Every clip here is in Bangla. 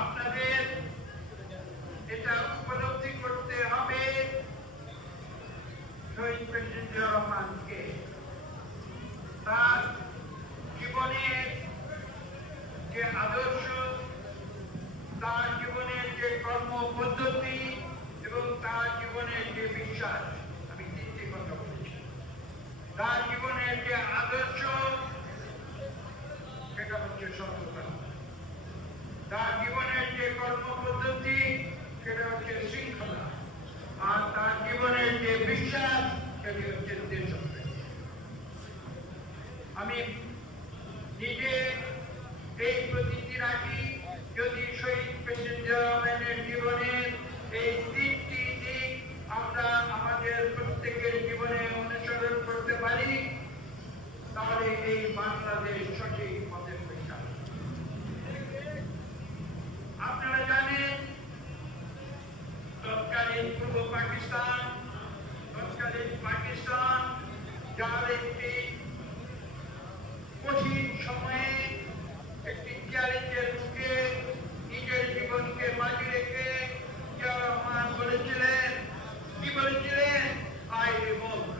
আপনাদের এটা উপলব্ধি করতে হবে শহীদ প্রেসিডেন্ট জিয়াউর রহমানকে তার জীবনের যে আদর্শ, তার জীবনের যে কর্মপদ্ধতি এবং তার জীবনের যে বিশ্বাস, আমি তিনটি কথা বলেছি। তার জীবনের যে আদর্শ সেটা হচ্ছে সততা, তার জীবনের যে কর্মপদ্ধতি সেটা হচ্ছে শৃঙ্খলা, আর তার জীবনের যে বিশ্বাস সেটি হচ্ছে দেশপ্রেম। আমি নিজে এই প্রতিটি রাখি, যদি শহীদ প্রেসিডেন্ট জিয়াউর রহমানের জীবনের এই তিনটি দিক আমরা আমাদের প্রত্যেকের জীবনে অনুসরণ করতে পারি, তাহলে এই বাংলাদেশ সঠিক পথে পৌঁছা। আপনারা জানেন তৎকালীন পূর্ব পাকিস্তান যার একটি কঠিন সময়ে একটি চ্যালেঞ্জের মুখে নিজের জীবনকে বাজি রেখে জিয়াউর রহমান বলেছিলেন, কি বলেছিলেন? I revolt.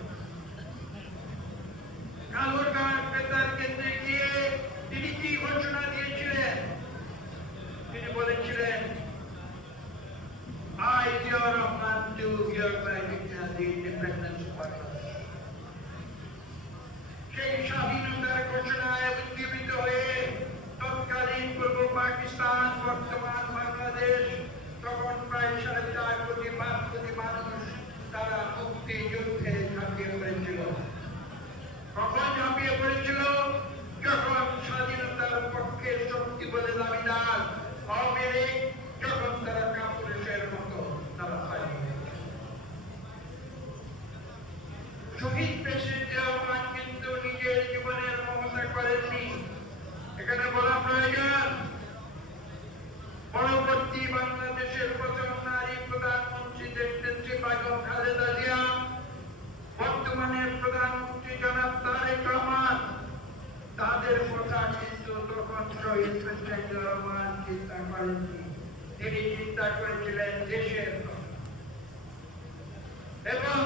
কালুরঘাট বেতার কেন্দ্রে গিয়ে তিনি কি ঘোষণা দিয়েছিলেন? তিনি বলেছিলেন, I, Ziaur Rahman, do hereby declare the independence of Bangladesh. সেই স্বাধীনতার ঘোষণায় উদ্দীপিত হয়ে তৎকালীন পূর্ব পাকিস্তান, বর্তমান বাংলাদেশ, তখন প্রায় 4.5 কোটি 5 কোটি মানুষ তারা মুক্তিযুদ্ধে ঝাঁপিয়ে পড়েছিল। কখন ঝাঁপিয়ে পড়েছিল? যখন স্বাধীনতার পক্ষের শক্তি বলে দাবিদার আওয়ামী লীগ, যখন তারা কাপুরুষের মতো তারা পালিয়ে। শহীদ প্রেসিডেন্ট জিয়াউর রহমান কিন্তু নিজের জীবনের মমতা করেননি, এখানে বলা প্রয়োজন। পরবর্তী বাংলাদেশের প্রথম নারী প্রধানমন্ত্রী দেশনেত্রী বেগম খালেদা জিয়া, বর্তমানের প্রধানমন্ত্রী জনাব তারেক রহমান, তাদের কথা কিন্তু তখন শহীদ প্রেসিডেন্ট জিয়াউর রহমান চিন্তা করেননি। তিনি চিন্তা করেছিলেন দেশের কথা। এবং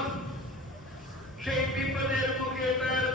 সেই বিপদের মুখে তার